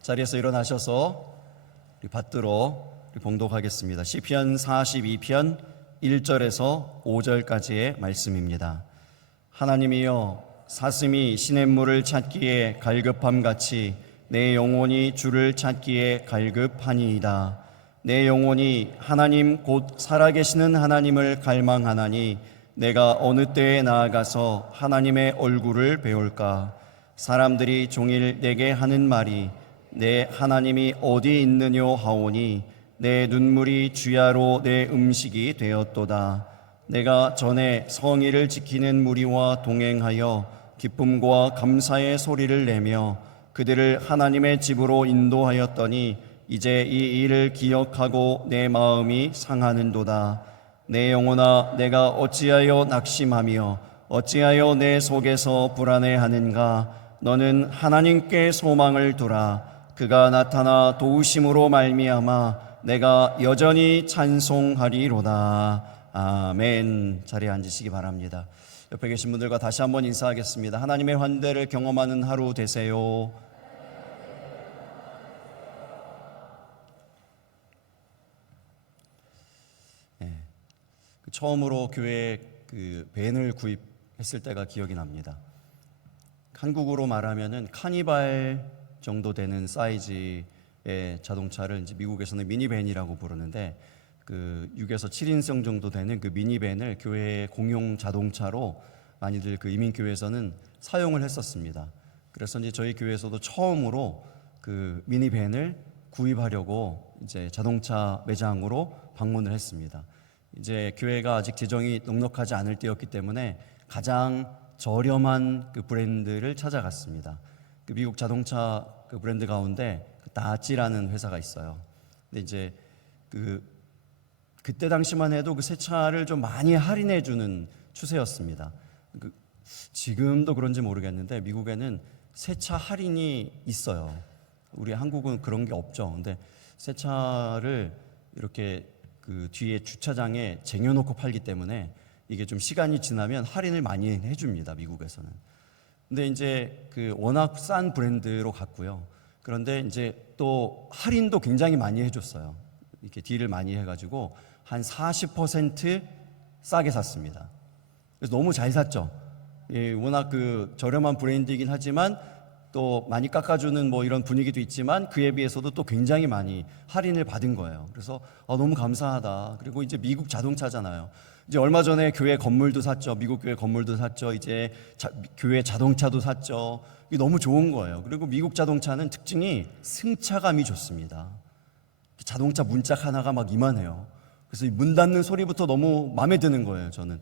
자리에서 일어나셔서 우리 받들어 봉독하겠습니다. 시편 42편 1절에서 5절까지의 말씀입니다. 하나님이여, 사슴이 시냇물을 찾기에 갈급함같이 내 영혼이 주를 찾기에 갈급하니이다. 내 영혼이 하나님 곧 살아계시는 하나님을 갈망하나니 내가 어느 때에 나아가서 하나님의 얼굴을 배울까? 사람들이 종일 내게 하는 말이 내 하나님이 어디 있느뇨 하오니 내 눈물이 주야로 내 음식이 되었도다. 내가 전에 성의를 지키는 무리와 동행하여 기쁨과 감사의 소리를 내며 그들을 하나님의 집으로 인도하였더니 이제 이 일을 기억하고 내 마음이 상하는도다. 내 영혼아, 내가 어찌하여 낙심하며 어찌하여 내 속에서 불안해하는가? 너는 하나님께 소망을 두라. 그가 나타나 도우심으로 말미암아 내가 여전히 찬송하리로다. 아멘. 자리에 앉으시기 바랍니다. 옆에 계신 분들과 다시 한번 인사하겠습니다. 하나님의 환대를 경험하는 하루 되세요. 처음으로 교회에 밴을 구입했을 때가 기억이 납니다. 한국으로 말하면은 카니발 정도 되는 사이즈의 자동차를 이제 미국에서는 미니밴이라고 부르는데 6에서 7인승 정도 되는 그 미니밴을 교회의 공용 자동차로 많이들 이민교회에서는 사용을 했었습니다. 그래서 이제 저희 교회에서도 처음으로 그 미니밴을 구입하려고 이제 자동차 매장으로 방문을 했습니다. 이제 교회가 아직 재정이 넉넉하지 않을 때였기 때문에 가장 저렴한 그 브랜드를 찾아갔습니다. 그 미국 자동차 그 브랜드 가운데 다찌라는 회사가 있어요. 근데 이제 그때 당시만 해도 그 새 차를 좀 많이 할인해 주는 추세였습니다. 지금도 그런지 모르겠는데 미국에는 새 차 할인이 있어요. 우리 한국은 그런 게 없죠. 근데 새 차를 이렇게 그 뒤에 주차장에 쟁여놓고 팔기 때문에 이게 좀 시간이 지나면 할인을 많이 해줍니다, 미국에서는. 근데 이제 워낙 싼 브랜드로 갔고요. 그런데 이제 또 할인도 굉장히 많이 해줬어요. 이렇게 딜을 많이 해가지고 한 40% 싸게 샀습니다. 그래서 너무 잘 샀죠. 워낙 저렴한 브랜드이긴 하지만 또 많이 깎아주는 뭐 이런 분위기도 있지만 그에 비해서도 또 굉장히 많이 할인을 받은 거예요. 그래서 너무 감사하다. 그리고 이제 미국 자동차잖아요. 이제 얼마 전에 교회 건물도 샀죠. 미국 교회 건물도 샀죠. 이제 교회 자동차도 샀죠. 이게 너무 좋은 거예요. 그리고 미국 자동차는 특징이 승차감이 좋습니다. 자동차 문짝 하나가 막 이만해요. 그래서 문 닫는 소리부터 너무 마음에 드는 거예요. 저는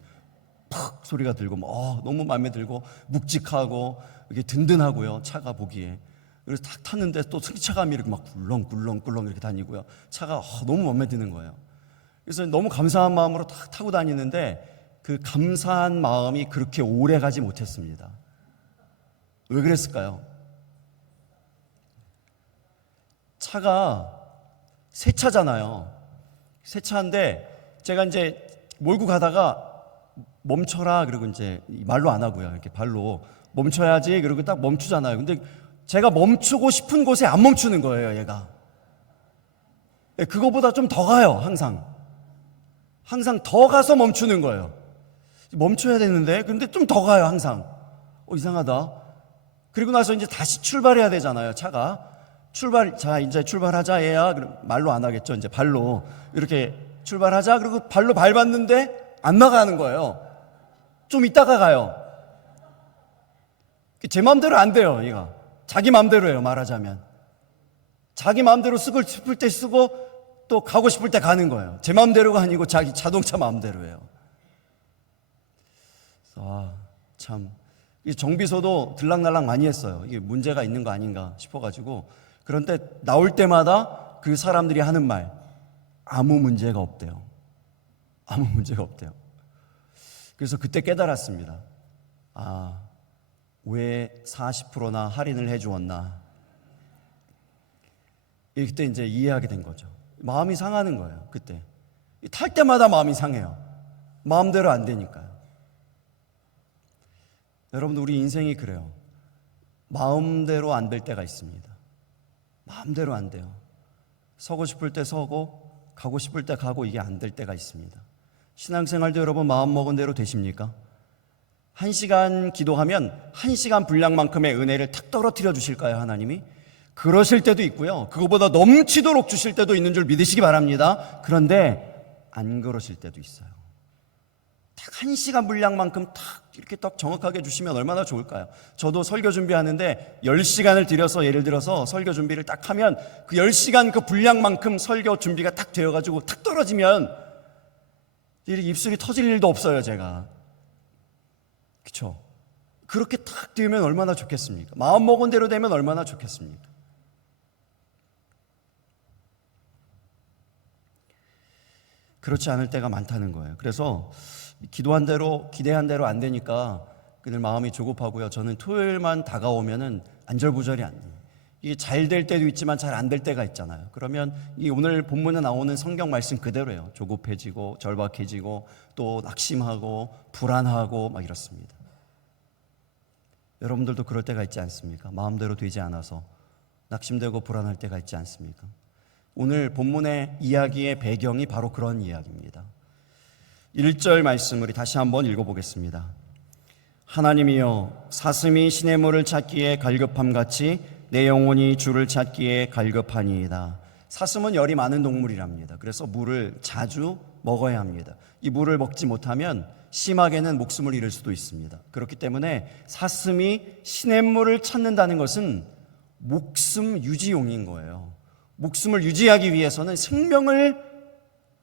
팍 소리가 들고 너무 마음에 들고 묵직하고 이게 든든하고요. 차가 보기에. 그래서 탁 탔는데 또 승차감이 이렇게 막 굴렁굴렁 이렇게 다니고요. 차가 너무 마음에 드는 거예요. 그래서 너무 감사한 마음으로 탁 타고 다니는데 그 감사한 마음이 그렇게 오래 가지 못했습니다. 왜 그랬을까요? 차가 새 차잖아요. 새 차인데 제가 이제 몰고 가다가 멈춰라 그러고 이제 말로 안 하고요. 이렇게 발로 멈춰야지 그러고 딱 멈추잖아요. 근데 제가 멈추고 싶은 곳에 안 멈추는 거예요, 얘가. 그거보다 좀 더 가요, 항상 더 가서 멈추는 거예요. 멈춰야 되는데 근데 좀 더 가요, 항상. 이상하다. 그리고 나서 이제 다시 출발해야 되잖아요, 차가. 자, 이제 출발하자, 얘야. 그럼 말로 안 하겠죠. 이제 발로 이렇게 출발하자. 그리고 발로 밟았는데 안 나가는 거예요. 좀 이따가 가요. 제 마음대로 안 돼요, 얘가. 자기 마음대로 해요, 말하자면. 자기 마음대로 쓰고 싶을 때 쓰고 또 가고 싶을 때 가는 거예요. 제 마음대로가 아니고 자기 자동차 마음대로예요. 참. 이 정비소도 들락날락 많이 했어요. 이게 문제가 있는 거 아닌가 싶어가지고. 그런데 나올 때마다 그 사람들이 하는 말, 아무 문제가 없대요. 아무 문제가 없대요. 그래서 그때 깨달았습니다. 왜 40%나 할인을 해주었나. 그때 이제 이해하게 된 거죠. 마음이 상하는 거예요, 그때. 탈 때마다 마음이 상해요. 마음대로 안 되니까요. 여러분, 우리 인생이 그래요. 마음대로 안 될 때가 있습니다. 마음대로 안 돼요. 서고 싶을 때 서고 가고 싶을 때 가고 이게 안 될 때가 있습니다. 신앙생활도 여러분 마음먹은 대로 되십니까? 1시간 기도하면 1시간 분량만큼의 은혜를 탁 떨어뜨려 주실까요, 하나님이? 그러실 때도 있고요. 그거보다 넘치도록 주실 때도 있는 줄 믿으시기 바랍니다. 그런데 안 그러실 때도 있어요. 딱 1시간 분량만큼 딱 이렇게 딱 정확하게 주시면 얼마나 좋을까요? 저도 설교 준비하는데 10시간을 들여서 예를 들어서 설교 준비를 딱 하면 그 10시간 그 분량만큼 설교 준비가 딱 되어가지고 탁 떨어지면 입술이 터질 일도 없어요, 제가. 그렇죠? 그렇게 딱 되면 얼마나 좋겠습니까? 마음먹은 대로 되면 얼마나 좋겠습니까? 그렇지 않을 때가 많다는 거예요. 그래서 기도한 대로 기대한 대로 안 되니까 그들 마음이 조급하고요. 저는 토요일만 다가오면은 안절부절이 안 돼요. 이게 잘 될 때도 있지만 잘 안 될 때가 있잖아요. 그러면 이 오늘 본문에 나오는 성경 말씀 그대로예요. 조급해지고 절박해지고 또 낙심하고 불안하고 막 이렇습니다. 여러분들도 그럴 때가 있지 않습니까? 마음대로 되지 않아서 낙심되고 불안할 때가 있지 않습니까? 오늘 본문의 이야기의 배경이 바로 그런 이야기입니다. 1절 말씀 우리 다시 한번 읽어보겠습니다. 하나님이여 사슴이 시냇물을 찾기에 갈급함같이 내 영혼이 주를 찾기에 갈급하니이다. 사슴은 열이 많은 동물이랍니다. 그래서 물을 자주 먹어야 합니다. 이 물을 먹지 못하면 심하게는 목숨을 잃을 수도 있습니다. 그렇기 때문에 사슴이 시냇물을 찾는다는 것은 목숨 유지용인 거예요. 목숨을 유지하기 위해서는 생명을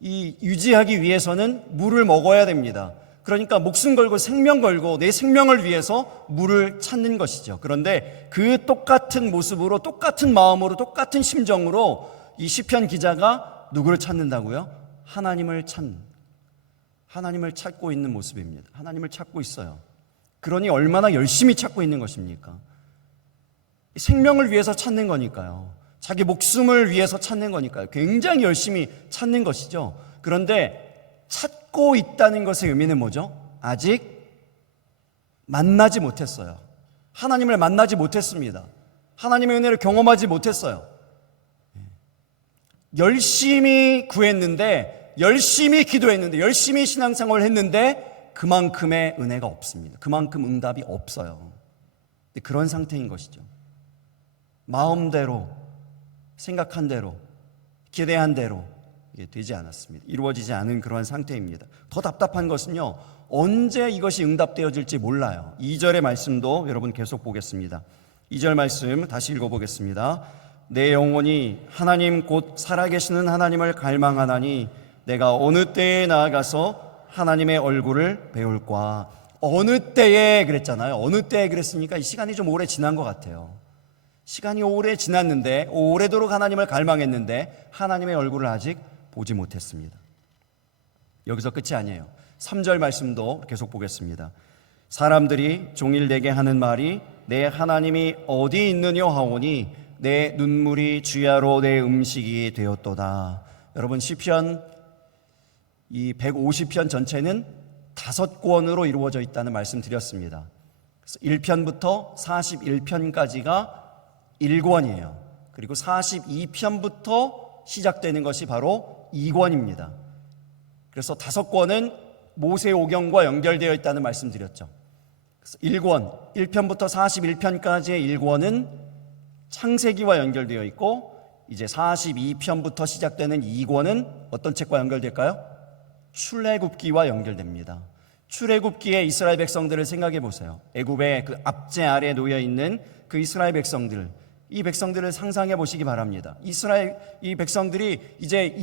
유지하기 위해서는 물을 먹어야 됩니다. 그러니까 목숨 걸고 생명 걸고 내 생명을 위해서 물을 찾는 것이죠. 그런데 그 똑같은 모습으로 똑같은 마음으로 똑같은 심정으로 이 시편 기자가 누구를 찾는다고요? 하나님을 찾고 있는 모습입니다. 하나님을 찾고 있어요. 그러니 얼마나 열심히 찾고 있는 것입니까? 생명을 위해서 찾는 거니까요. 자기 목숨을 위해서 찾는 거니까요. 굉장히 열심히 찾는 것이죠. 그런데 찾고 있다는 것의 의미는 뭐죠? 아직 만나지 못했어요. 하나님을 만나지 못했습니다. 하나님의 은혜를 경험하지 못했어요. 열심히 구했는데, 열심히 기도했는데, 열심히 신앙생활을 했는데 그만큼의 은혜가 없습니다. 그만큼 응답이 없어요. 그런 상태인 것이죠. 마음대로, 생각한 대로, 기대한 대로 이게 되지 않았습니다. 이루어지지 않은 그러한 상태입니다. 더 답답한 것은요, 언제 이것이 응답되어질지 몰라요. 2절의 말씀도 여러분 계속 보겠습니다. 2절 말씀 다시 읽어보겠습니다. 내 영혼이 하나님 곧 살아계시는 하나님을 갈망하나니 내가 어느 때에 나아가서 하나님의 얼굴을 배울까. 어느 때에 그랬잖아요. 어느 때에 그랬으니까 이 시간이 좀 오래 지난 것 같아요. 시간이 오래 지났는데, 오래도록 하나님을 갈망했는데 하나님의 얼굴을 아직 보지 못했습니다. 여기서 끝이 아니에요. 3절 말씀도 계속 보겠습니다. 사람들이 종일 내게 하는 말이 내 하나님이 어디 있느냐 하오니 내 눈물이 주야로 내 음식이 되었도다. 여러분, 시편 이 150편 전체는 5권으로 이루어져 있다는 말씀 드렸습니다. 그래서 1편부터 41편까지가 1권이에요. 그리고 42편부터 시작되는 것이 바로 2권입니다. 그래서 5권은 모세오경과 연결되어 있다는 말씀 드렸죠. 그래서 1권, 1편부터 41편까지의 1권은 창세기와 연결되어 있고, 이제 42편부터 시작되는 2권은 어떤 책과 연결될까요? 출애굽기와 연결됩니다. 출애굽기의 이스라엘 백성들을 생각해 보세요. 애굽의 그 압제 아래에 놓여 있는 그 이스라엘 백성들, 이 백성들을 상상해 보시기 바랍니다. 이 백성들이 이제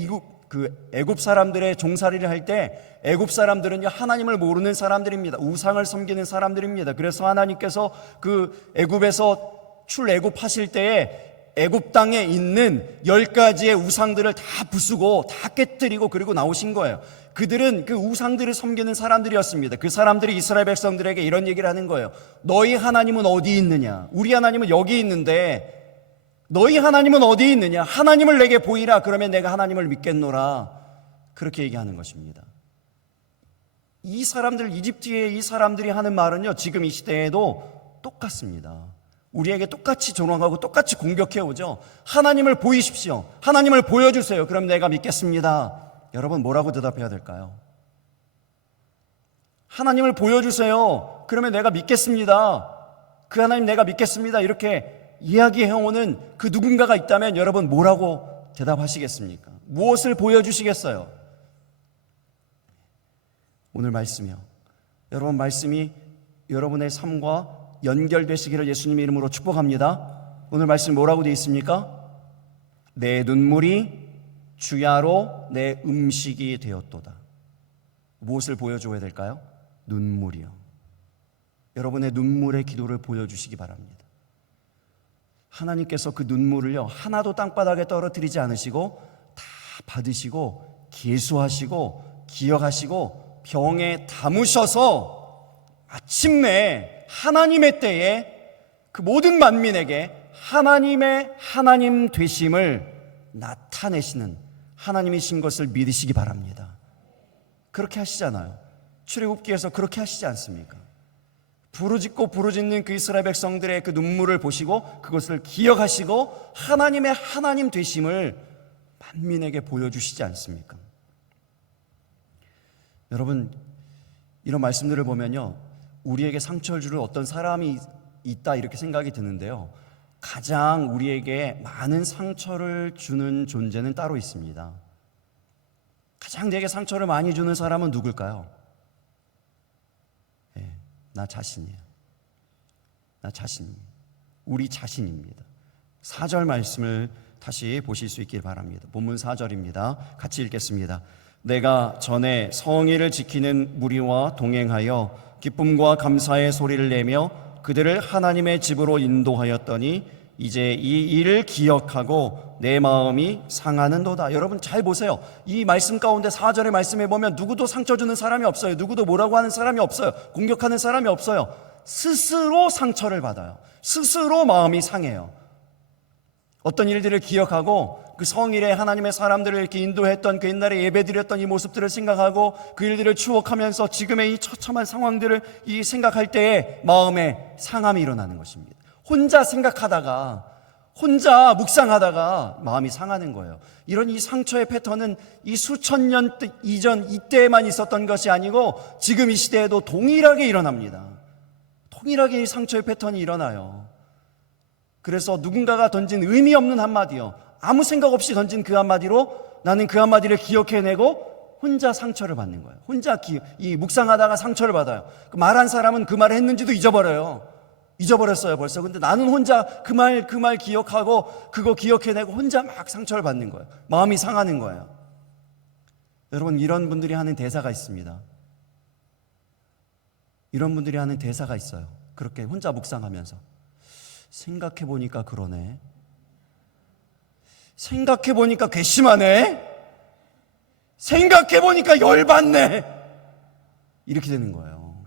애굽 사람들의 종살이를 할 때, 애굽 사람들은요 하나님을 모르는 사람들입니다. 우상을 섬기는 사람들입니다. 그래서 하나님께서 그 애굽에서 출애굽하실 때에 애굽 땅에 있는 10가지의 우상들을 다 부수고 다 깨뜨리고 그리고 나오신 거예요. 그들은 그 우상들을 섬기는 사람들이었습니다. 그 사람들이 이스라엘 백성들에게 이런 얘기를 하는 거예요. 너희 하나님은 어디 있느냐? 우리 하나님은 여기 있는데 너희 하나님은 어디 있느냐? 하나님을 내게 보이라. 그러면 내가 하나님을 믿겠노라. 그렇게 얘기하는 것입니다. 이 사람들, 이집트의 이 사람들이 하는 말은요 지금 이 시대에도 똑같습니다. 우리에게 똑같이 조롱하고 똑같이 공격해 오죠. 하나님을 보이십시오. 하나님을 보여주세요. 그럼 내가 믿겠습니다. 여러분 뭐라고 대답해야 될까요? 하나님을 보여주세요. 그러면 내가 믿겠습니다. 그 하나님 내가 믿겠습니다. 이렇게 이야기해오는 그 누군가가 있다면 여러분 뭐라고 대답하시겠습니까? 무엇을 보여주시겠어요? 오늘 말씀이요. 여러분 말씀이 여러분의 삶과 연결되시기를 예수님의 이름으로 축복합니다. 오늘 말씀 뭐라고 되어 있습니까? 내 눈물이 주야로 내 음식이 되었도다. 무엇을 보여줘야 될까요? 눈물이요. 여러분의 눈물의 기도를 보여주시기 바랍니다. 하나님께서 그 눈물을요 하나도 땅바닥에 떨어뜨리지 않으시고 다 받으시고 계수하시고 기억하시고 병에 담으셔서 마침내 하나님의 때에 그 모든 만민에게 하나님의 하나님 되심을 나타내시는 하나님이신 것을 믿으시기 바랍니다. 그렇게 하시잖아요. 출애굽기에서 그렇게 하시지 않습니까? 부르짖고 부르짖는 그 이스라엘 백성들의 그 눈물을 보시고 그것을 기억하시고 하나님의 하나님 되심을 만민에게 보여주시지 않습니까? 여러분 이런 말씀들을 보면요 우리에게 상처를 주는 어떤 사람이 있다 이렇게 생각이 드는데요, 가장 우리에게 많은 상처를 주는 존재는 따로 있습니다. 가장 내게 상처를 많이 주는 사람은 누굴까요? 나 자신이에요. 나 자신이에요. 우리 자신입니다. 4절 말씀을 다시 보실 수 있길 바랍니다. 본문 4절입니다. 같이 읽겠습니다. 내가 전에 성의를 지키는 무리와 동행하여 기쁨과 감사의 소리를 내며 그들을 하나님의 집으로 인도하였더니 이제 이 일을 기억하고 내 마음이 상하는도다. 여러분 잘 보세요. 이 말씀 가운데 4절의 말씀에 보면 누구도 상처 주는 사람이 없어요. 누구도 뭐라고 하는 사람이 없어요. 공격하는 사람이 없어요. 스스로 상처를 받아요. 스스로 마음이 상해요. 어떤 일들을 기억하고 그 성일에 하나님의 사람들을 이렇게 인도했던 그 옛날에 예배드렸던 이 모습들을 생각하고 그 일들을 추억하면서 지금의 이 처참한 상황들을 생각할 때에 마음에 상함이 일어나는 것입니다. 혼자 생각하다가 혼자 묵상하다가 마음이 상하는 거예요. 이런 이 상처의 패턴은 이 수천 년 이전 이때에만 있었던 것이 아니고 지금 이 시대에도 동일하게 일어납니다. 동일하게 이 상처의 패턴이 일어나요. 그래서 누군가가 던진 의미 없는 한마디요, 아무 생각 없이 던진 그 한마디로 나는 그 한마디를 기억해내고 혼자 상처를 받는 거예요. 혼자 묵상하다가 상처를 받아요. 그 말한 사람은 그 말을 했는지도 잊어버렸어요 벌써. 근데 나는 혼자 그 말 기억하고 그거 기억해내고 혼자 막 상처를 받는 거예요. 마음이 상하는 거예요. 여러분 이런 분들이 하는 대사가 있습니다. 이런 분들이 하는 대사가 있어요. 그렇게 혼자 묵상하면서 생각해보니까 그러네, 생각해보니까 괘씸하네, 생각해보니까 열받네, 이렇게 되는 거예요.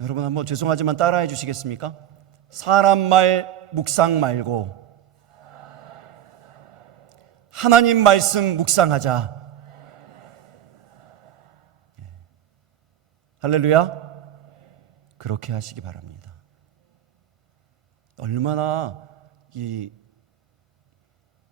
여러분 한번 죄송하지만 따라해 주시겠습니까? 사람 말 묵상 말고 하나님 말씀 묵상하자. 할렐루야. 그렇게 하시기 바랍니다. 얼마나 이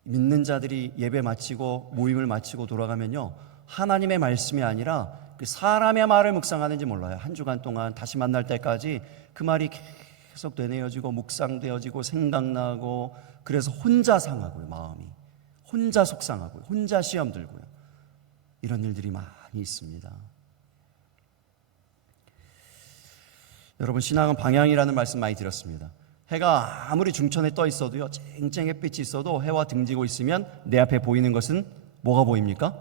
믿는 자들이 예배 마치고 모임을 마치고 돌아가면요 하나님의 말씀이 아니라 그 사람의 말을 묵상하는지 몰라요. 한 주간 동안 다시 만날 때까지 그 말이 계속 되뇌어지고 묵상되어지고 생각나고, 그래서 혼자 상하고요, 마음이 혼자 속상하고요, 혼자 시험 들고요, 이런 일들이 많이 있습니다. 여러분 신앙은 방향이라는 말씀 많이 들었습니다. 해가 아무리 중천에 떠 있어도요, 쨍쨍 햇빛이 있어도 해와 등지고 있으면 내 앞에 보이는 것은 뭐가 보입니까?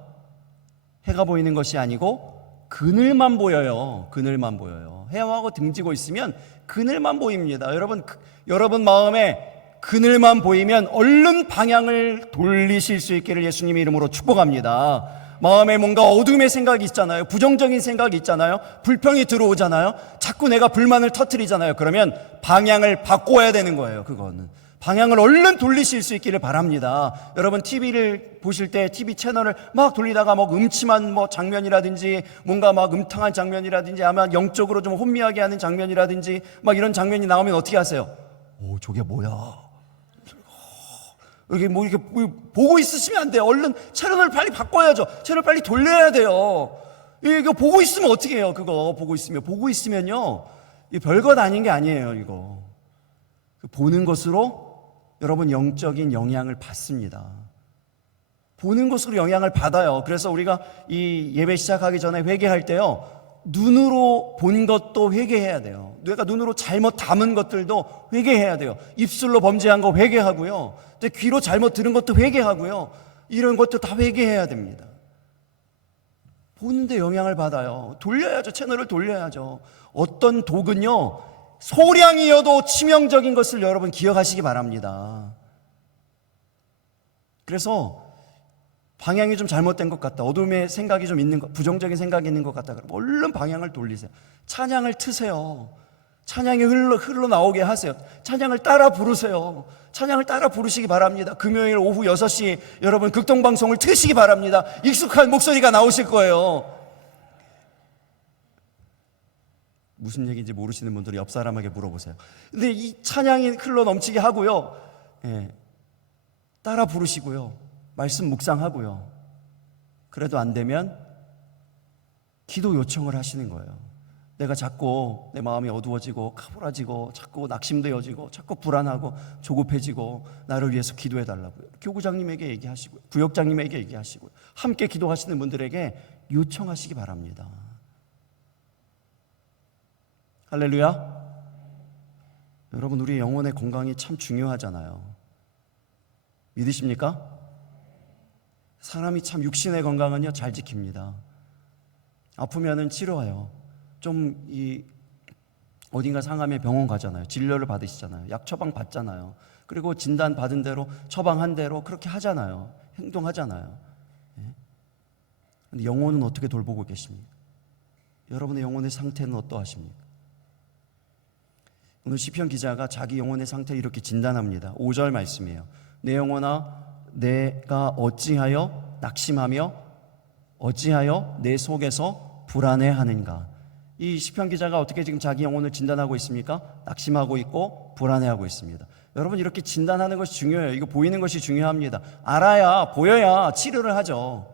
해가 보이는 것이 아니고 그늘만 보여요. 그늘만 보여요. 해와하고 등지고 있으면 그늘만 보입니다. 여러분 마음에 그늘만 보이면 얼른 방향을 돌리실 수 있기를 예수님의 이름으로 축복합니다. 마음에 뭔가 어둠의 생각이 있잖아요. 부정적인 생각이 있잖아요. 불평이 들어오잖아요. 자꾸 내가 불만을 터뜨리잖아요. 그러면 방향을 바꿔야 되는 거예요. 그거는 방향을 얼른 돌리실 수 있기를 바랍니다. 여러분 TV를 보실 때 TV 채널을 막 돌리다가 뭐 음침한 뭐 장면이라든지 뭔가 막 음탕한 장면이라든지 아마 영적으로 좀 혼미하게 하는 장면이라든지 막 이런 장면이 나오면 어떻게 하세요? 오, 저게 뭐야? 이렇게 보고 있으시면 안 돼요. 얼른 채널을 빨리 바꿔야죠. 채널 빨리 돌려야 돼요. 이거 보고 있으면 어떻게 해요? 그거 보고 있으면요. 이 별것 아닌 게 아니에요. 이거 보는 것으로 여러분 영적인 영향을 받습니다. 보는 것으로 영향을 받아요. 그래서 우리가 이 예배 시작하기 전에 회개할 때요, 눈으로 본 것도 회개해야 돼요. 내가 눈으로 잘못 담은 것들도 회개해야 돼요. 입술로 범죄한 거 회개하고요, 또 귀로 잘못 들은 것도 회개하고요, 이런 것도 다 회개해야 됩니다. 보는데 영향을 받아요. 돌려야죠. 채널을 돌려야죠. 어떤 독은요, 소량이어도 치명적인 것을 여러분 기억하시기 바랍니다. 그래서 방향이 좀 잘못된 것 같다, 어둠의 생각이 좀 있는 것, 부정적인 생각이 있는 것 같다, 그럼 얼른 방향을 돌리세요. 찬양을 트세요. 찬양이 흘러나오게 하세요. 찬양을 따라 부르세요. 찬양을 따라 부르시기 바랍니다. 금요일 오후 6시 여러분 극동방송을 트시기 바랍니다. 익숙한 목소리가 나오실 거예요. 무슨 얘기인지 모르시는 분들이 옆 사람에게 물어보세요. 근데 이 찬양이 흘러 넘치게 하고요, 따라 부르시고요, 말씀 묵상하고요. 그래도 안 되면 기도 요청을 하시는 거예요. 내가 자꾸 내 마음이 어두워지고 가물어지고 자꾸 낙심되어지고 자꾸 불안하고 조급해지고 나를 위해서 기도해 달라고요. 교구장님에게 얘기하시고요, 구역장님에게 얘기하시고요, 함께 기도하시는 분들에게 요청하시기 바랍니다. 할렐루야. 여러분, 우리 영혼의 건강이 참 중요하잖아요. 믿으십니까? 사람이 참 육신의 건강은요, 잘 지킵니다. 아프면은 치료해요. 어딘가 상하면 병원 가잖아요. 진료를 받으시잖아요. 약 처방 받잖아요. 그리고 진단 받은 대로 처방한 대로 그렇게 하잖아요. 행동하잖아요. 그런데 영혼은 어떻게 돌보고 계십니까? 여러분의 영혼의 상태는 어떠하십니까? 오늘 시편 기자가 자기 영혼의 상태를 이렇게 진단합니다. 5절 말씀이에요. 내 영혼아, 내가 어찌하여 낙심하며 어찌하여 내 속에서 불안해하는가? 이 시편 기자가 어떻게 지금 자기 영혼을 진단하고 있습니까? 낙심하고 있고 불안해하고 있습니다. 여러분, 이렇게 진단하는 것이 중요해요. 이거 보이는 것이 중요합니다. 알아야, 보여야 치료를 하죠.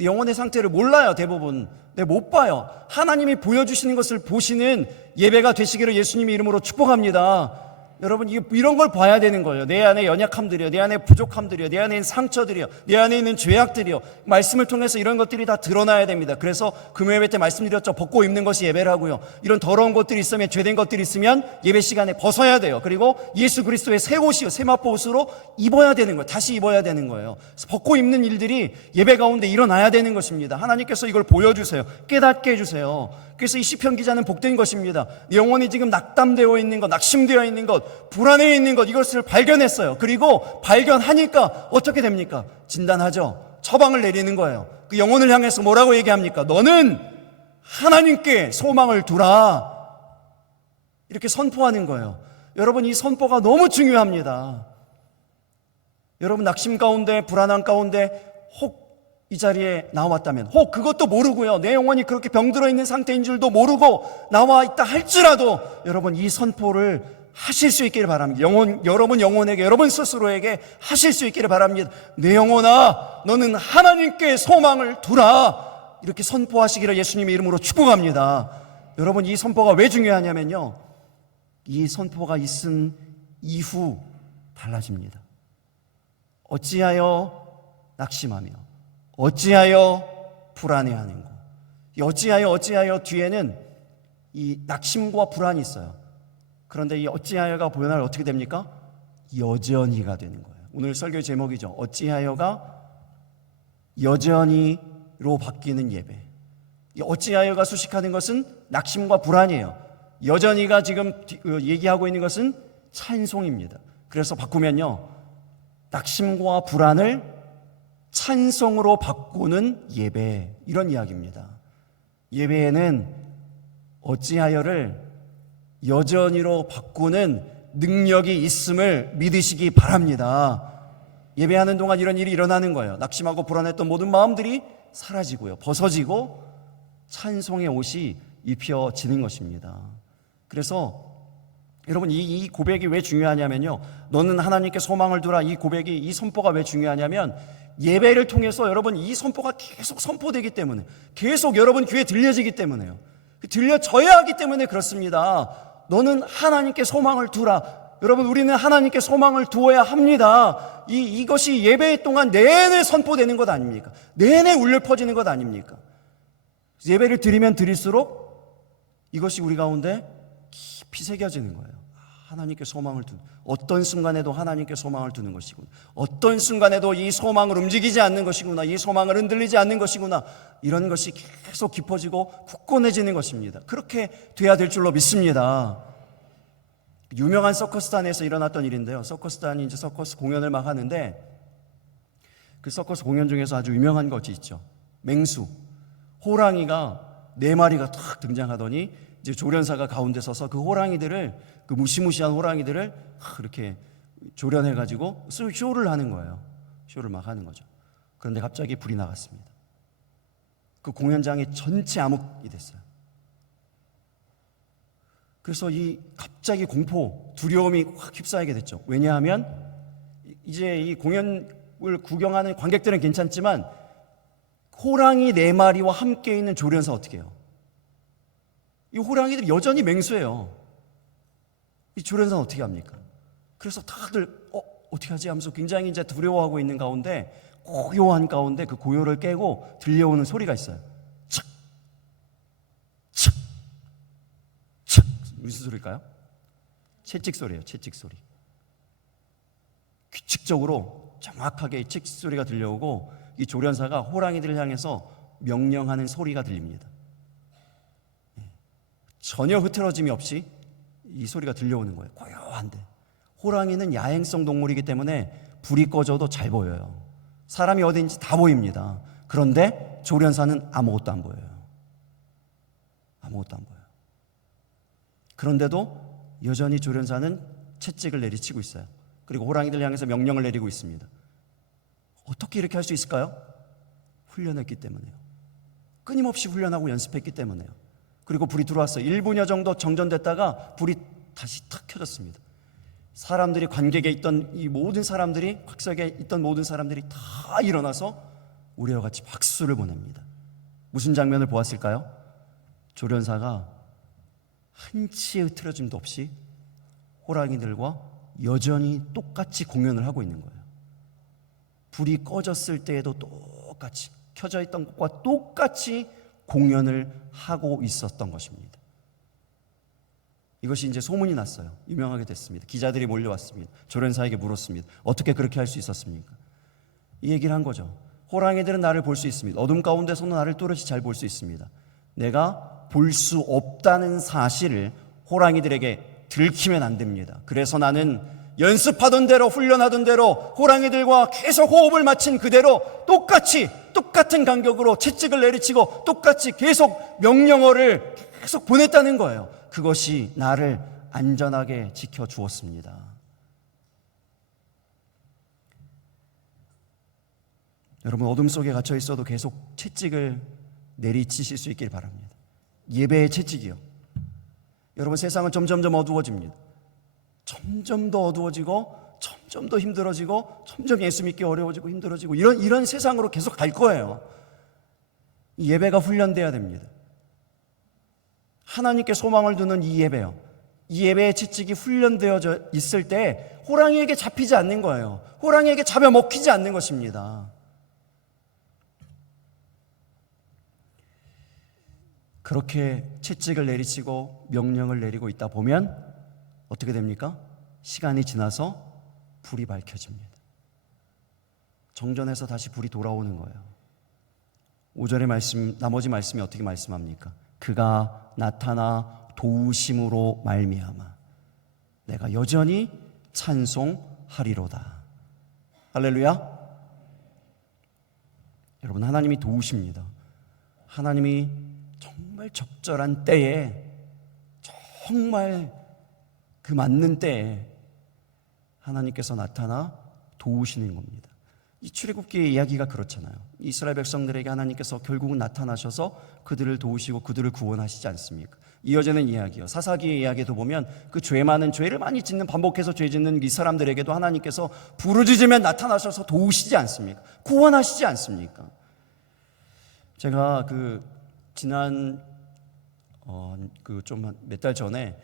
영혼의 상태를 몰라요. 대부분 못 봐요. 하나님이 보여주시는 것을 보시는 예배가 되시기를 예수님의 이름으로 축복합니다. 여러분, 이런 걸 봐야 되는 거예요. 내 안에 연약함들이요, 내 안에 부족함들이요, 내 안에 있는 상처들이요, 내 안에 있는 죄악들이요, 말씀을 통해서 이런 것들이 다 드러나야 됩니다. 그래서 금요예배 때 말씀드렸죠. 벗고 입는 것이 예배라고요. 이런 더러운 것들이 있으면, 죄된 것들이 있으면 예배 시간에 벗어야 돼요. 그리고 예수 그리스도의 새 옷이요, 새 마포옷으로 입어야 되는 거예요. 다시 입어야 되는 거예요. 벗고 입는 일들이 예배 가운데 일어나야 되는 것입니다. 하나님께서 이걸 보여주세요. 깨닫게 해주세요. 그래서 이 시편 기자는 복된 것입니다. 영혼이 지금 낙담되어 있는 것, 낙심되어 있는 것, 불안해 있는 것, 이것을 발견했어요. 그리고 발견하니까 어떻게 됩니까? 진단하죠. 처방을 내리는 거예요. 그 영혼을 향해서 뭐라고 얘기합니까? 너는 하나님께 소망을 두라, 이렇게 선포하는 거예요. 여러분, 이 선포가 너무 중요합니다. 여러분, 낙심 가운데, 불안한 가운데 혹 이 자리에 나왔다면, 혹 그것도 모르고요, 내 영혼이 그렇게 병들어 있는 상태인 줄도 모르고 나와 있다 할지라도 여러분, 이 선포를 하실 수 있기를 바랍니다. 여러분 영혼에게, 여러분 스스로에게 하실 수 있기를 바랍니다. 내 영혼아, 너는 하나님께 소망을 두라, 이렇게 선포하시기를 예수님의 이름으로 축복합니다. 여러분, 이 선포가 왜 중요하냐면요, 이 선포가 있은 이후 달라집니다. 어찌하여 낙심하며 어찌하여 불안해하는 거. 이 어찌하여 뒤에는 이 낙심과 불안이 있어요. 그런데 이 어찌하여가 보면 어떻게 됩니까? 여전히가 되는 거예요. 오늘 설교의 제목이죠. 어찌하여가 여전히로 바뀌는 예배. 이 어찌하여가 수식하는 것은 낙심과 불안이에요. 여전히가 지금 얘기하고 있는 것은 찬송입니다. 그래서 바꾸면요, 낙심과 불안을 찬송으로 바꾸는 예배, 이런 이야기입니다. 예배에는 어찌하여를 여전히로 바꾸는 능력이 있음을 믿으시기 바랍니다. 예배하는 동안 이런 일이 일어나는 거예요. 낙심하고 불안했던 모든 마음들이 사라지고요, 벗어지고 찬송의 옷이 입혀지는 것입니다. 그래서 여러분, 이 고백이 왜 중요하냐면요, 너는 하나님께 소망을 두라, 이 고백이, 이 선포가 왜 중요하냐면 예배를 통해서 여러분 이 선포가 계속 선포되기 때문에, 계속 여러분 귀에 들려지기 때문에요. 들려져야 하기 때문에 그렇습니다. 너는 하나님께 소망을 두라. 여러분, 우리는 하나님께 소망을 두어야 합니다. 이것이 예배 동안 내내 선포되는 것 아닙니까? 내내 울려 퍼지는 것 아닙니까? 예배를 드리면 드릴수록 이것이 우리 가운데 깊이 새겨지는 거예요. 하나님께 소망을 두는, 어떤 순간에도 하나님께 소망을 두는 것이구나, 어떤 순간에도 이 소망을 움직이지 않는 것이구나, 이 소망을 흔들리지 않는 것이구나, 이런 것이 계속 깊어지고 굳건해지는 것입니다. 그렇게 돼야 될 줄로 믿습니다. 유명한 서커스단에서 일어났던 일인데요, 서커스단이 이제 서커스 공연을 막 하는데, 그 서커스 공연 중에서 아주 유명한 것이 있죠. 맹수, 호랑이가 4마리가 탁 등장하더니 이제 조련사가 가운데 서서 그 호랑이들을, 그 무시무시한 호랑이들을 이렇게 조련해가지고 쇼를 하는 거예요. 쇼를 막 하는 거죠. 그런데 갑자기 불이 나갔습니다. 그 공연장이 전체 암흑이 됐어요. 그래서 이 갑자기 공포, 두려움이 확 휩싸이게 됐죠. 왜냐하면 이제 이 공연을 구경하는 관객들은 괜찮지만 호랑이 4마리와 함께 있는 조련사 어떻게 해요? 이 호랑이들이 여전히 맹수예요. 이 조련사는 어떻게 합니까? 그래서 다들 어떻게 하지 하면서 굉장히 이제 두려워하고 있는 가운데, 고요한 가운데 그 고요를 깨고 들려오는 소리가 있어요. 착, 착, 착. 무슨 소리일까요? 채찍 소리예요. 채찍 소리. 규칙적으로 정확하게 채찍 소리가 들려오고, 이 조련사가 호랑이들을 향해서 명령하는 소리가 들립니다. 전혀 흐트러짐이 없이 이 소리가 들려오는 거예요. 고요한데. 호랑이는 야행성 동물이기 때문에 불이 꺼져도 잘 보여요. 사람이 어디인지 다 보입니다. 그런데 조련사는 아무것도 안 보여요. 아무것도 안 보여요. 그런데도 여전히 조련사는 채찍을 내리치고 있어요. 그리고 호랑이들 향해서 명령을 내리고 있습니다. 어떻게 이렇게 할 수 있을까요? 훈련했기 때문에요. 끊임없이 훈련하고 연습했기 때문에요. 그리고 불이 들어왔어요. 1분여 정도 정전됐다가 불이 다시 탁 켜졌습니다. 사람들이, 관객에 있던 이 모든 사람들이, 객석에 있던 모든 사람들이 다 일어나서 우리와 같이 박수를 보냅니다. 무슨 장면을 보았을까요? 조련사가 한치의 흐트러짐도 없이 호랑이들과 여전히 똑같이 공연을 하고 있는 거예요. 불이 꺼졌을 때에도 똑같이, 켜져 있던 것과 똑같이 공연을 하고 있었던 것입니다. 이것이 이제 소문이 났어요. 유명하게 됐습니다. 기자들이 몰려왔습니다. 조련사에게 물었습니다. 어떻게 그렇게 할 수 있었습니까? 이 얘기를 한 거죠. 호랑이들은 나를 볼 수 있습니다. 어둠 가운데서는 나를 또렷이 잘 볼 수 있습니다. 내가 볼 수 없다는 사실을 호랑이들에게 들키면 안 됩니다. 그래서 나는 연습하던 대로, 훈련하던 대로, 호랑이들과 계속 호흡을 맞춘 그대로 똑같은 간격으로 채찍을 내리치고 똑같이 계속 명령어를 계속 보냈다는 거예요. 그것이 나를 안전하게 지켜주었습니다. 여러분, 어둠 속에 갇혀 있어도 계속 채찍을 내리치실 수 있길 바랍니다. 예배의 채찍이요. 여러분, 세상은 점점 어두워집니다. 점점 더 어두워지고, 점점 더 힘들어지고, 점점 예수 믿기 어려워지고 힘들어지고, 이런 세상으로 계속 갈 거예요. 이 예배가 훈련돼야 됩니다. 하나님께 소망을 두는 이 예배요, 이 예배의 채찍이 훈련되어져 있을 때 호랑이에게 잡히지 않는 거예요. 호랑이에게 잡아먹히지 않는 것입니다. 그렇게 채찍을 내리치고 명령을 내리고 있다 보면 어떻게 됩니까? 시간이 지나서 불이 밝혀집니다. 정전해서 다시 불이 돌아오는 거예요. 5절의 말씀, 나머지 말씀이 어떻게 말씀합니까? 그가 나타나 도우심으로 말미암아 내가 여전히 찬송하리로다. 할렐루야. 여러분, 하나님이 도우십니다. 하나님이 정말 적절한 때에 정말 그 맞는 때에 하나님께서 나타나 도우시는 겁니다. 이 출애굽기의 이야기가 그렇잖아요. 이스라엘 백성들에게 하나님께서 결국은 나타나셔서 그들을 도우시고 그들을 구원하시지 않습니까? 이어지는 이야기요. 사사기의 이야기도 보면 그 죄 많은 죄를 많이 짓는, 반복해서 죄 짓는 이 사람들에게도 하나님께서 부르짖으면 나타나셔서 도우시지 않습니까? 구원하시지 않습니까? 제가 지난 좀 몇 달 전에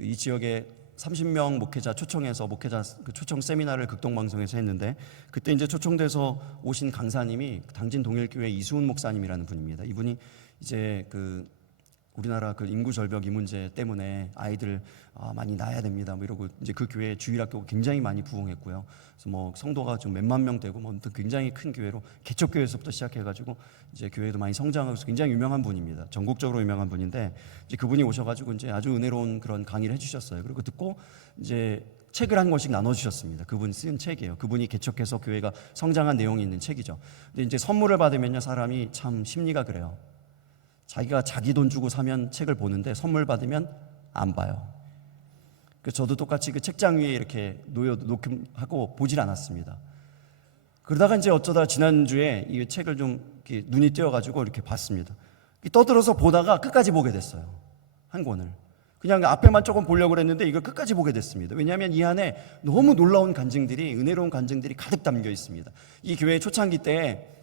이 지역에 30명 목회자 초청해서 목회자 초청 세미나를 극동방송에서 했는데, 그때 이제 초청돼서 오신 강사님이 당진 동일교회 이수훈 목사님이라는 분입니다. 이분이 이제 우리나라 인구 절벽 이 문제 때문에 아이들 많이 낳아야 됩니다. 이러고 이제 그 교회 주일학교가 굉장히 많이 부흥했고요. 그래서 성도가 좀 몇만 명 되고 굉장히 큰 교회로 개척교회에서부터 시작해가지고 이제 교회도 많이 성장하고 굉장히 유명한 분입니다. 전국적으로 유명한 분인데, 이제 그분이 오셔가지고 이제 아주 은혜로운 그런 강의를 해주셨어요. 그리고 듣고 이제 책을 한 권씩 나눠주셨습니다. 그분 쓴 책이에요. 그분이 개척해서 교회가 성장한 내용이 있는 책이죠. 근데 이제 선물을 받으면요, 사람이 참 심리가 그래요. 자기가 자기 돈 주고 사면 책을 보는데 선물 받으면 안 봐요. 그래서 저도 똑같이 그 책장 위에 이렇게 놓고 보질 않았습니다. 그러다가 이제 어쩌다 지난주에 이 책을 좀 이렇게 눈이 띄어가지고 이렇게 봤습니다. 떠들어서 보다가 끝까지 보게 됐어요. 한 권을. 그냥 앞에만 조금 보려고 그랬는데 이걸 끝까지 보게 됐습니다. 왜냐하면 이 안에 너무 놀라운 간증들이, 은혜로운 간증들이 가득 담겨 있습니다. 이 교회 초창기 때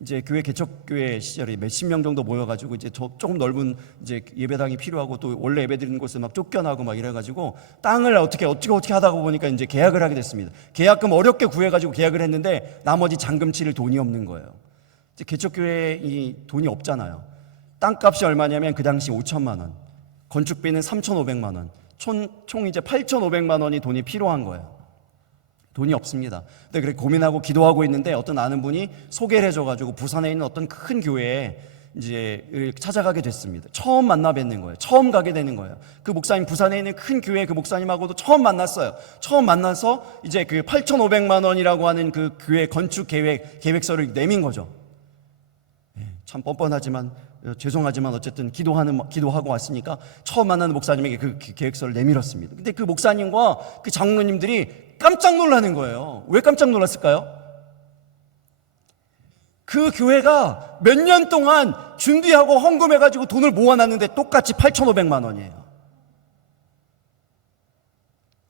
이제 교회 개척교회 시절에 몇십 명 정도 모여가지고 이제 조금 넓은 이제 예배당이 필요하고, 또 원래 예배드리는 곳에 막 쫓겨나고 막 이래가지고 땅을 어떻게 하다가 보니까 이제 계약을 하게 됐습니다. 계약금 어렵게 구해가지고 계약을 했는데 나머지 잔금 치를 돈이 없는 거예요. 이제 개척교회 이 돈이 없잖아요. 땅값이 얼마냐면 그 당시 5천만 원, 건축비는 3,500만 원, 총 이제 8,500만 원이 돈이 필요한 거예요. 돈이 없습니다. 근데 그렇게 고민하고 기도하고 있는데 어떤 아는 분이 소개를 해줘가지고 부산에 있는 어떤 큰 교회에 이제 찾아가게 됐습니다. 처음 만나 뵙는 거예요. 처음 가게 되는 거예요. 그 목사님, 부산에 있는 큰 교회 그 목사님하고도 처음 만났어요. 처음 만나서 이제 8,500만 원이라고 하는 그 교회 건축 계획서를 내민 거죠. 참 뻔뻔하지만 죄송하지만 어쨌든 기도하고 왔으니까 처음 만나는 목사님에게 그 계획서를 내밀었습니다. 근데 그 목사님과 그 장로님들이 깜짝 놀라는 거예요. 왜 깜짝 놀랐을까요? 그 교회가 몇 년 동안 준비하고 헌금해가지고 돈을 모아놨는데 똑같이 8,500만 원이에요.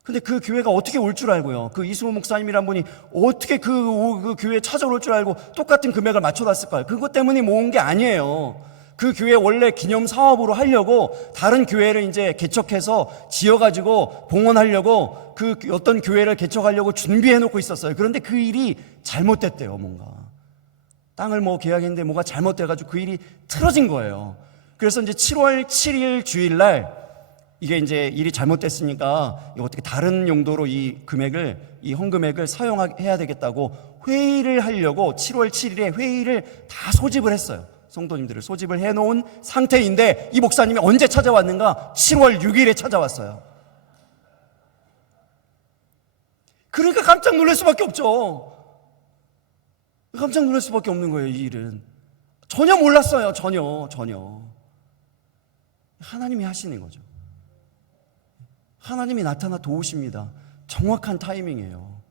근데 그 교회가 어떻게 올 줄 알고요, 그 이수호 목사님이란 분이 어떻게 그 교회에 찾아올 줄 알고 똑같은 금액을 맞춰놨을까요? 그것 때문에 모은 게 아니에요. 그 교회 원래 기념 사업으로 하려고 다른 교회를 이제 개척해서 지어가지고 봉헌하려고 그 어떤 교회를 개척하려고 준비해 놓고 있었어요. 그런데 그 일이 잘못됐대요. 뭔가 땅을 계약했는데 뭐가 잘못돼가지고 그 일이 틀어진 거예요. 그래서 이제 7월 7일 주일날 이게 이제 일이 잘못됐으니까 이거 어떻게 다른 용도로 이 헌금액을 사용해야 되겠다고 회의를 하려고 7월 7일에 회의를 다 소집을 했어요. 성도님들을 소집을 해놓은 상태인데 이 목사님이 언제 찾아왔는가? 7월 6일에 찾아왔어요. 그러니까 깜짝 놀랄 수밖에 없죠. 깜짝 놀랄 수밖에 없는 거예요. 이 일은 전혀 몰랐어요. 전혀 하나님이 하시는 거죠. 하나님이 나타나 도우십니다. 정확한 타이밍이에요.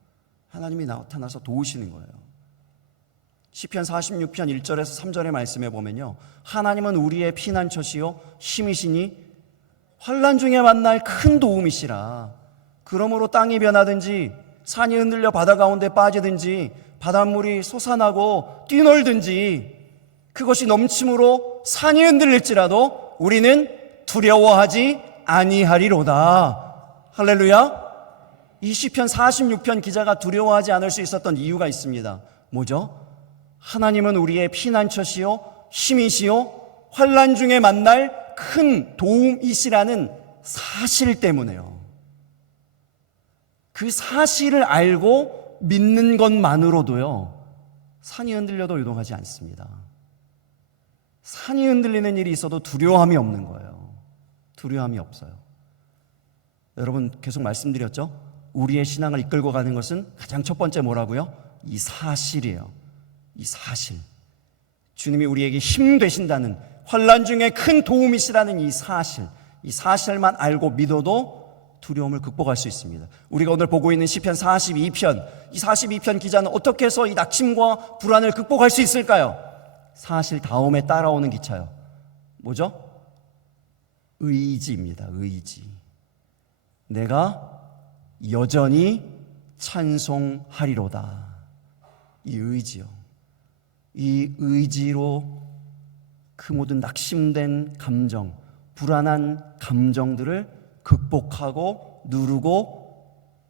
하나님이 나타나서 도우시는 거예요. 시편 46편 1절에서 3절의 말씀에 보면요, 하나님은 우리의 피난처시요 힘이시니 환난 중에 만날 큰 도움이시라. 그러므로 땅이 변하든지 산이 흔들려 바다 가운데 빠지든지 바닷물이 솟아나고 뛰놀든지 그것이 넘침으로 산이 흔들릴지라도 우리는 두려워하지 아니하리로다. 할렐루야. 이 시편 46편 기자가 두려워하지 않을 수 있었던 이유가 있습니다. 뭐죠? 하나님은 우리의 피난처시요 힘이시요 환난 중에 만날 큰 도움이시라는 사실 때문에요. 그 사실을 알고 믿는 것만으로도요, 산이 흔들려도 요동하지 않습니다. 산이 흔들리는 일이 있어도 두려움이 없는 거예요. 두려움이 없어요. 여러분, 계속 말씀드렸죠? 우리의 신앙을 이끌고 가는 것은 가장 첫 번째 뭐라고요? 이 사실이에요. 이 사실. 주님이 우리에게 힘 되신다는, 환난 중에 큰 도움이시라는 이 사실만 알고 믿어도 두려움을 극복할 수 있습니다. 우리가 오늘 보고 있는 시편 42편, 이 42편 기자는 어떻게 해서 이 낙심과 불안을 극복할 수 있을까요? 사실 다음에 따라오는 기차요. 뭐죠? 의지입니다. 의지. 내가 여전히 찬송하리로다. 이 의지요. 이 의지로 그 모든 낙심된 감정, 불안한 감정들을 극복하고 누르고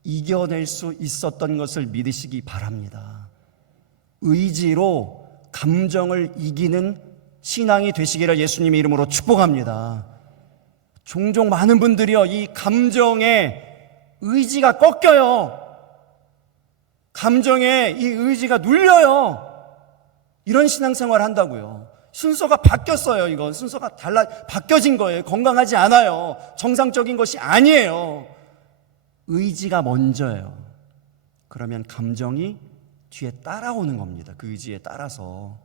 이겨낼 수 있었던 것을 믿으시기 바랍니다. 의지로 감정을 이기는 신앙이 되시기를 예수님의 이름으로 축복합니다. 종종 많은 분들이요, 이 감정에 의지가 꺾여요. 감정에 이 의지가 눌려요. 이런 신앙생활 한다고요. 순서가 바뀌었어요. 이건 순서가 바뀌어진 거예요. 건강하지 않아요. 정상적인 것이 아니에요. 의지가 먼저예요. 그러면 감정이 뒤에 따라오는 겁니다. 그 의지에 따라서.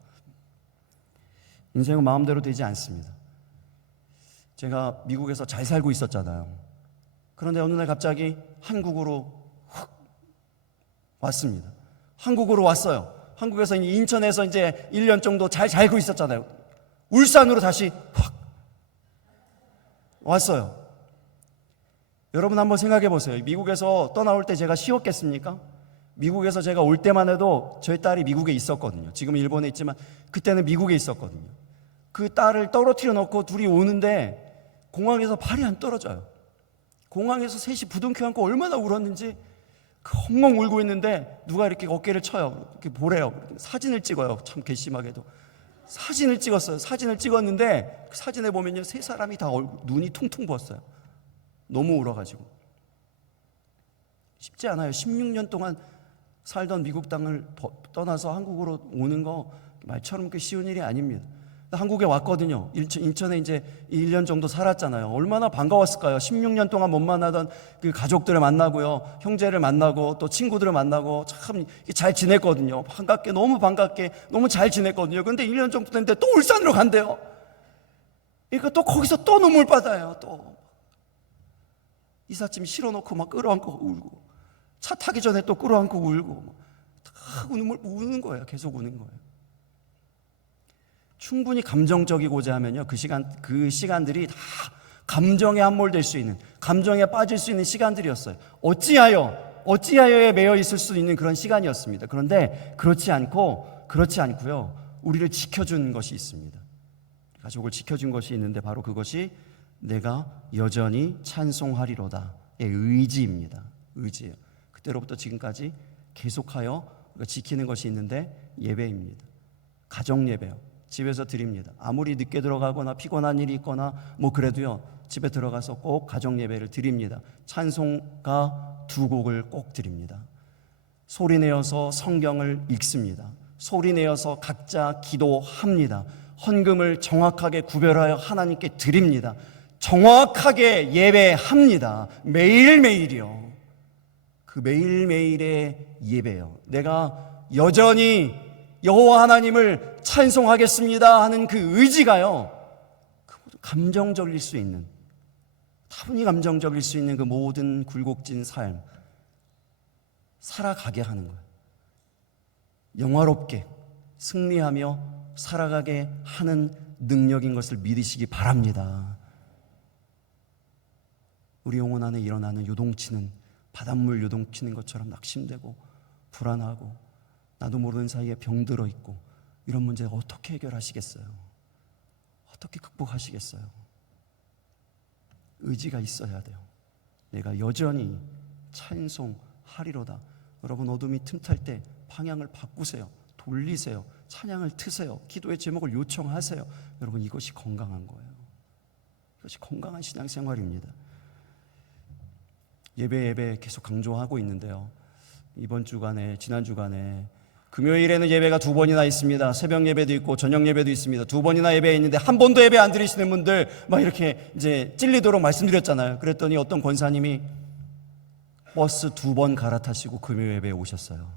인생은 마음대로 되지 않습니다. 제가 미국에서 잘 살고 있었잖아요. 그런데 어느 날 갑자기 한국으로 훅 왔습니다. 한국으로 왔어요. 한국에서 인천에서 이제 1년 정도 잘 살고 있었잖아요. 울산으로 다시 확 왔어요. 여러분 한번 생각해 보세요. 미국에서 떠나올 때 제가 쉬웠겠습니까? 미국에서 제가 올 때만 해도 저희 딸이 미국에 있었거든요. 지금 일본에 있지만 그때는 미국에 있었거든요. 그 딸을 떨어뜨려 놓고 둘이 오는데 공항에서 발이 안 떨어져요. 공항에서 셋이 부둥켜 안고 얼마나 울었는지 엉엉 울고 있는데 누가 이렇게 어깨를 쳐요. 이렇게 보래요. 사진을 찍어요. 참 괘씸하게도 사진을 찍었어요. 사진을 찍었는데 그 사진에 보면요, 세 사람이 다 눈이 퉁퉁 부었어요. 너무 울어가지고. 쉽지 않아요. 16년 동안 살던 미국 땅을 떠나서 한국으로 오는 거 말처럼 그렇게 쉬운 일이 아닙니다. 한국에 왔거든요. 인천에 이제 1년 정도 살았잖아요. 얼마나 반가웠을까요? 16년 동안 못 만나던 그 가족들을 만나고요, 형제를 만나고 또 친구들을 만나고 참 잘 지냈거든요. 반갑게, 너무 반갑게, 너무 잘 지냈거든요. 그런데 1년 정도 됐는데 또 울산으로 간대요. 그러니까 또 거기서 또 눈물 받아요. 또 이삿짐 실어놓고 막 끌어안고 울고, 차 타기 전에 또 끌어안고 울고, 다 우는 거예요. 계속 우는 거예요. 충분히 감정적이고자 하면요, 그 시간들이 다 감정에 함몰될 수 있는, 감정에 빠질 수 있는 시간들이었어요. 어찌하여에 매여 있을 수 있는 그런 시간이었습니다. 그런데 그렇지 않고요, 우리를 지켜준 것이 있습니다. 가족을 지켜준 것이 있는데 바로 그것이 내가 여전히 찬송하리로다의 의지입니다. 의지예요. 그때로부터 지금까지 계속하여 지키는 것이 있는데 예배입니다. 가정 예배요. 집에서 드립니다. 아무리 늦게 들어가거나 피곤한 일이 있거나 뭐 그래도요, 집에 들어가서 꼭 가정 예배를 드립니다. 찬송가 2곡을 꼭 드립니다. 소리내어서 성경을 읽습니다. 소리내어서 각자 기도합니다. 헌금을 정확하게 구별하여 하나님께 드립니다. 정확하게 예배합니다. 매일매일이요. 그 매일매일의 예배요. 내가 여전히 여호와 하나님을 찬송하겠습니다 하는 그 의지가요, 감정적일 수 있는, 다분히 감정적일 수 있는 그 모든 굴곡진 삶 살아가게 하는 거예요. 영화롭게 승리하며 살아가게 하는 능력인 것을 믿으시기 바랍니다. 우리 영혼 안에 일어나는 요동치는, 바닷물 요동치는 것처럼 낙심되고 불안하고 나도 모르는 사이에 병들어 있고 이런 문제 어떻게 해결하시겠어요? 어떻게 극복하시겠어요? 의지가 있어야 돼요. 내가 여전히 찬송하리로다. 여러분, 어둠이 틈탈 때 방향을 바꾸세요. 돌리세요. 찬양을 트세요. 기도의 제목을 요청하세요. 여러분, 이것이 건강한 거예요. 이것이 건강한 신앙생활입니다. 예배 계속 강조하고 있는데요, 이번 주간에, 지난 주간에 금요일에는 예배가 2번이나 있습니다. 새벽 예배도 있고 저녁 예배도 있습니다. 2번이나 예배 있는데 한 번도 예배 안 드리시는 분들 막 이렇게 이제 찔리도록 말씀드렸잖아요. 그랬더니 어떤 권사님이 버스 2번 갈아타시고 금요 예배에 오셨어요.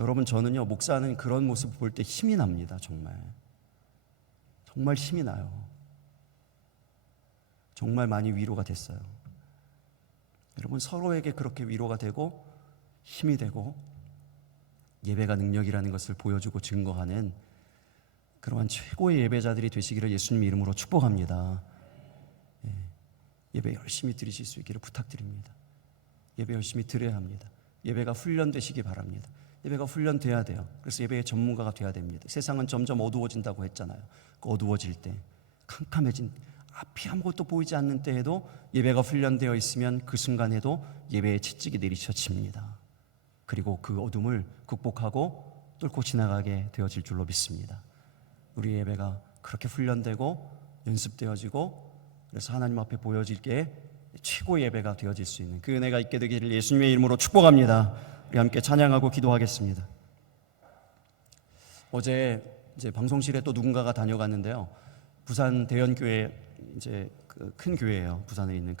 여러분, 저는요, 목사는 그런 모습 볼 때 힘이 납니다. 정말 힘이 나요. 정말 많이 위로가 됐어요. 여러분, 서로에게 그렇게 위로가 되고 힘이 되고 예배가 능력이라는 것을 보여주고 증거하는 그러한 최고의 예배자들이 되시기를 예수님 이름으로 축복합니다. 예배 열심히 드리실 수 있기를 부탁드립니다. 예배 열심히 드려야 합니다. 예배가 훈련되시기 바랍니다. 예배가 훈련돼야 돼요. 그래서 예배의 전문가가 돼야 됩니다. 세상은 점점 어두워진다고 했잖아요. 그 어두워질 때, 캄캄해진 앞이 아무것도 보이지 않는 때에도 예배가 훈련되어 있으면 그 순간에도 예배의 채찍이 내리쳐집니다. 그리고 그 어둠을 극복하고 뚫고 지나가게 되어질 줄로 믿습니다. 우리 예배가 그렇게 훈련되고 연습되어지고 그래서 하나님 앞에 보여질 게 최고의 예배가 되어질 수 있는 그 은혜가 있게 되기를 예수님의 이름으로 축복합니다. 우리 함께 찬양하고 기도하겠습니다. 어제 이제 방송실에 또 누군가가 다녀갔는데요. 부산 대연교회 이제 그 큰 교회예요. 부산에 있는